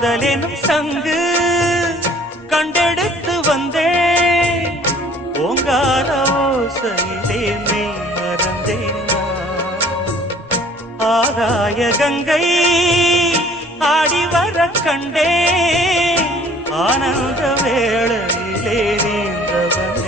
காதலெனும் சங்கு கண்டெடுத்து வந்தேன் ஓங்கார ஓசையிலே மெய் மறந்தேன் ஆகாய கங்கை ஆடி வர கண்டேன் ஆனந்த வேளையிலே நீந்த வந்தேன்